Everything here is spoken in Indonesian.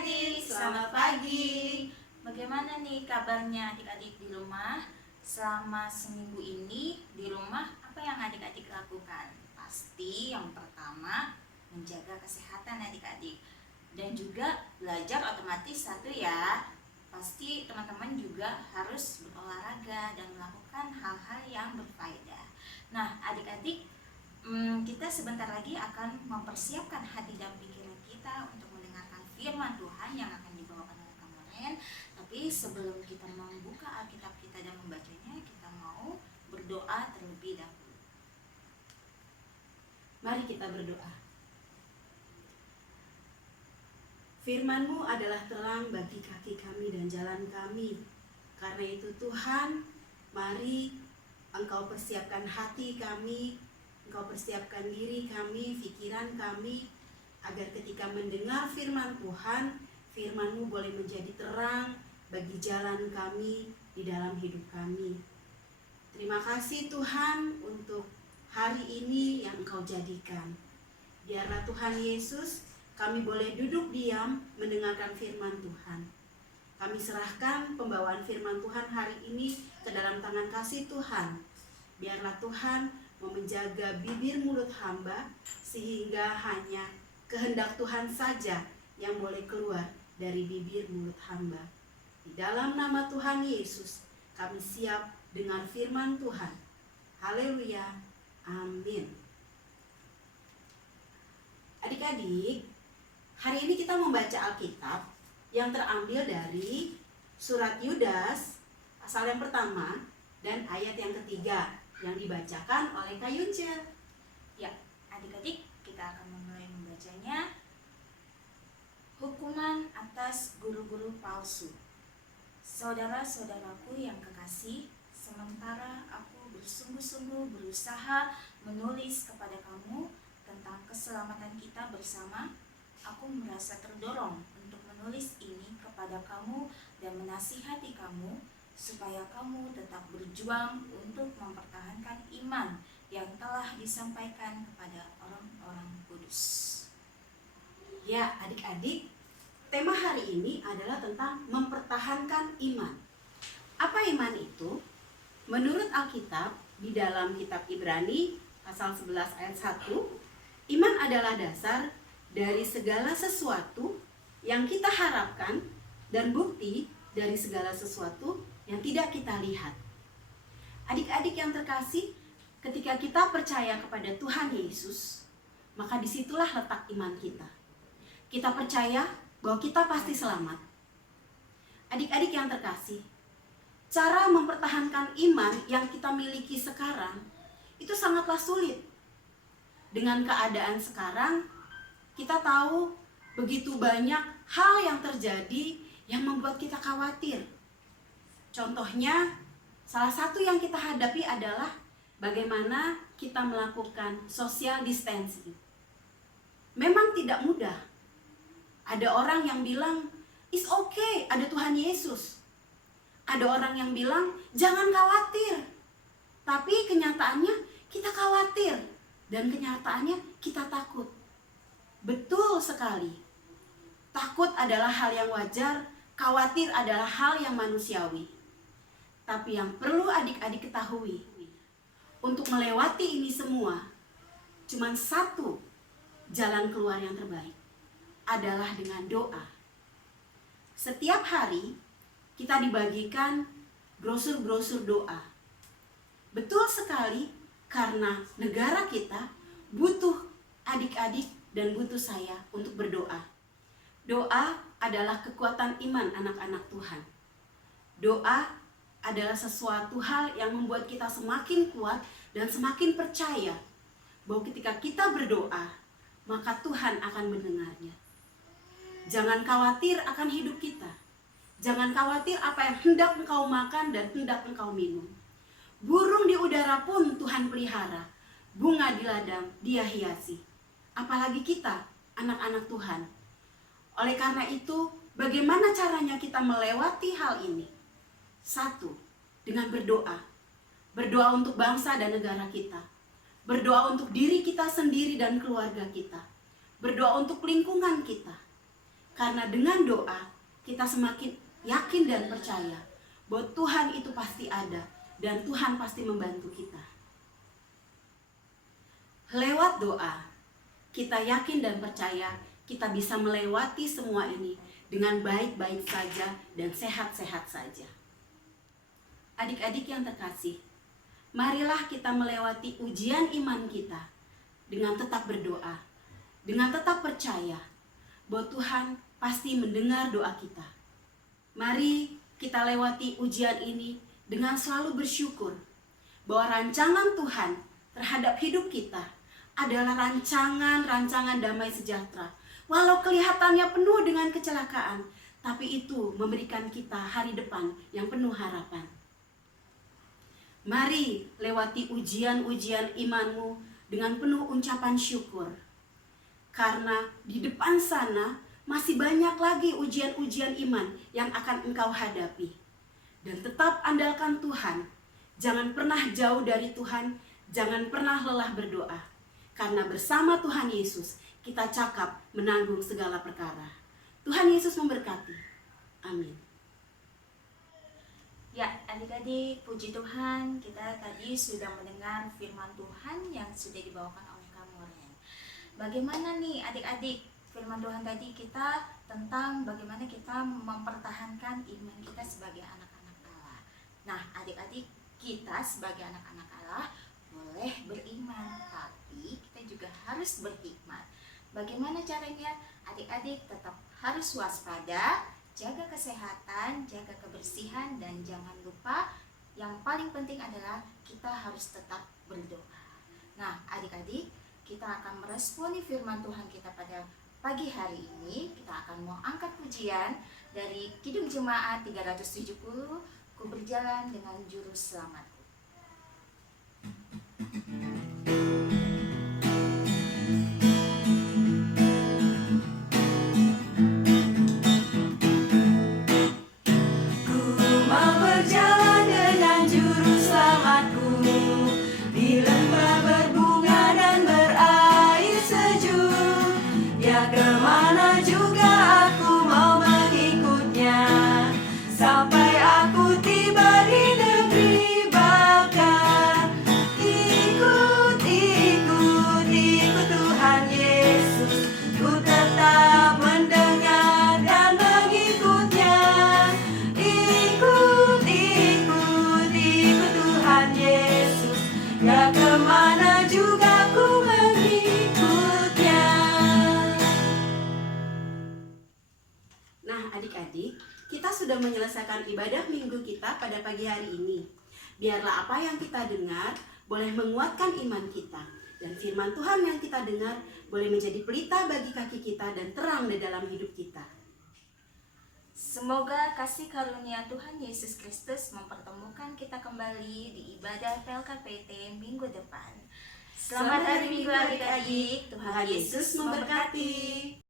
adik-adik, selamat pagi. Bagaimana nih kabarnya adik-adik di rumah? Selama seminggu ini di rumah apa yang adik-adik lakukan? Pasti yang pertama menjaga kesehatan adik-adik. Dan juga belajar otomatis satu ya. Pasti teman-teman juga harus berolahraga dan melakukan hal-hal yang berfaedah. Nah adik-adik, kita sebentar lagi akan mempersiapkan hati dan pikiran kita untuk mendengarkan firman Tuhan yang akan dibawakan oleh kemarin. Tapi sebelum kita membuka Alkitab kita dan membacanya, kita mau berdoa terlebih dahulu. Mari kita berdoa. Firman-Mu adalah terang bagi kaki kami dan jalan kami. Karena itu Tuhan, mari Engkau persiapkan hati kami, Engkau persiapkan diri kami, pikiran kami, agar ketika mendengar firman Tuhan, firman-Mu boleh menjadi terang bagi jalan kami di dalam hidup kami. Terima kasih Tuhan untuk hari ini yang Engkau jadikan. Biarlah Tuhan Yesus, kami boleh duduk diam mendengarkan firman Tuhan. Kami serahkan pembawaan firman Tuhan hari ini ke dalam tangan kasih Tuhan. Biarlah Tuhan menjaga bibir mulut hamba, sehingga hanya kehendak Tuhan saja yang boleh keluar dari bibir mulut hamba. Di dalam nama Tuhan Yesus, kami siap dengar firman Tuhan. Haleluya, amin. Adik-adik, hari ini kita membaca Alkitab yang terambil dari surat Yudas, pasal yang pertama dan ayat yang ketiga, yang dibacakan oleh Kak Yunce. Ya, adik-adik, kita akan mulai membacanya. Hukuman atas guru-guru palsu. Saudara-saudaraku yang kekasih, sementara aku bersungguh-sungguh berusaha menulis kepada kamu tentang keselamatan kita bersama, aku merasa terdorong untuk menulis ini kepada kamu dan menasihati kamu supaya kamu tetap berjuang untuk mempertahankan iman yang telah disampaikan kepada orang-orang kudus. Ya, adik-adik, tema hari ini adalah tentang mempertahankan iman. Apa iman itu? Menurut Alkitab, di dalam kitab Ibrani pasal 11 ayat 1, iman adalah dasar dari segala sesuatu yang kita harapkan dan bukti dari segala sesuatu yang tidak kita lihat. Adik-adik yang terkasih, ketika kita percaya kepada Tuhan Yesus, maka disitulah letak iman kita. Kita percaya bahwa kita pasti selamat. Adik-adik yang terkasih, cara mempertahankan iman yang kita miliki sekarang itu sangatlah sulit. Dengan keadaan sekarang, kita tahu begitu banyak hal yang terjadi yang membuat kita khawatir. Contohnya, salah satu yang kita hadapi adalah bagaimana kita melakukan social distancing. Memang tidak mudah. Ada orang yang bilang, "It's okay, ada Tuhan Yesus." Ada orang yang bilang, "Jangan khawatir." Tapi kenyataannya kita khawatir dan kenyataannya kita takut. Betul sekali. Takut adalah hal yang wajar, khawatir adalah hal yang manusiawi. Tapi yang perlu adik-adik ketahui, untuk melewati ini semua, cuma satu jalan keluar yang terbaik, adalah dengan doa. Setiap hari kita dibagikan brosur-brosur doa. Betul sekali, karena negara kita butuh adik-adik dan butuh saya untuk berdoa. Doa adalah kekuatan iman anak-anak Tuhan. Doa adalah sesuatu hal yang membuat kita semakin kuat dan semakin percaya bahwa ketika kita berdoa, maka Tuhan akan mendengarnya. Jangan khawatir akan hidup kita. Jangan khawatir apa yang hendak engkau makan dan hendak engkau minum. Burung di udara pun Tuhan pelihara, bunga di ladang Dia hiasi. Apalagi kita, anak-anak Tuhan. Oleh karena itu, bagaimana caranya kita melewati hal ini? Satu, dengan berdoa. Berdoa untuk bangsa dan negara kita. Berdoa untuk diri kita sendiri dan keluarga kita. Berdoa untuk lingkungan kita. Karena dengan doa kita semakin yakin dan percaya bahwa Tuhan itu pasti ada dan Tuhan pasti membantu kita. Lewat doa, kita yakin dan percaya kita bisa melewati semua ini dengan baik-baik saja dan sehat-sehat saja. Adik-adik yang terkasih, marilah kita melewati ujian iman kita dengan tetap berdoa, dengan tetap percaya bahwa Tuhan pasti mendengar doa kita. Mari kita lewati ujian ini dengan selalu bersyukur bahwa rancangan Tuhan terhadap hidup kita adalah rancangan damai sejahtera. Walau kelihatannya penuh dengan kecelakaan, tapi itu memberikan kita hari depan yang penuh harapan. Mari lewati ujian-ujian imanmu dengan penuh ucapan syukur. Karena di depan sana masih banyak lagi ujian-ujian iman yang akan engkau hadapi. Dan tetap andalkan Tuhan. Jangan pernah jauh dari Tuhan, jangan pernah lelah berdoa. Karena bersama Tuhan Yesus kita cakap menanggung segala perkara. Tuhan Yesus memberkati. Amin. Ya, adik-adik, puji Tuhan, kita tadi sudah mendengar firman Tuhan yang sudah dibawakan oleh Kak Moren. Bagaimana nih adik-adik, firman Tuhan tadi kita tentang bagaimana kita mempertahankan iman kita sebagai anak-anak Allah. Nah, adik-adik, kita sebagai anak-anak Allah boleh beriman, tapi kita juga harus berhikmat. Bagaimana caranya? Adik-adik tetap harus waspada, jaga kesehatan, jaga kebersihan, dan jangan lupa yang paling penting adalah kita harus tetap berdoa. Nah, adik-adik, kita akan meresponi firman Tuhan kita pada pagi hari ini. Kita akan mau angkat pujian dari Kidung Jemaat 370, Ku berjalan dengan juru selamatku. Adik-adik, kita sudah menyelesaikan ibadah minggu kita pada pagi hari ini. Biarlah apa yang kita dengar boleh menguatkan iman kita. Dan firman Tuhan yang kita dengar boleh menjadi pelita bagi kaki kita dan terang di dalam hidup kita. Semoga kasih karunia Tuhan Yesus Kristus mempertemukan kita kembali di ibadah PLKPT minggu depan. Selamat hari Minggu adik-adik. Tuhan Yesus memberkati.